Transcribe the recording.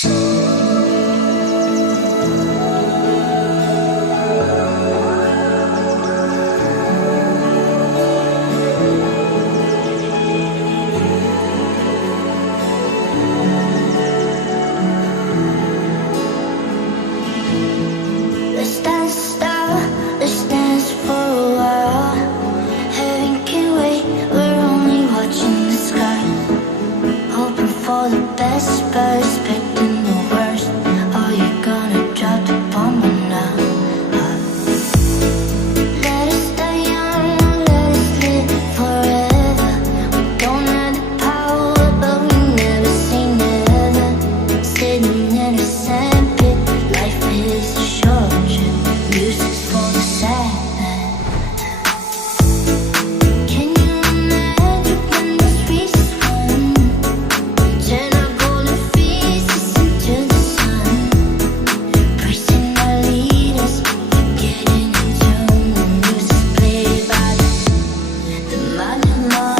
Let's dance style, let's dance for a while. Heaven can wait, we're only watching the sky. Hoping for the best, but expecting the worst. Are you gonna drop the bomb or not? Let us stay young, let us live forever. We don't have the power, but we never say never. Sitting in a sandpit, life is a short trip. Music's for the sad. Can you imagine when the streets run? Turn our golden faces into the sun. Praising our leaders, getting in tune. The music's played by the modern mind.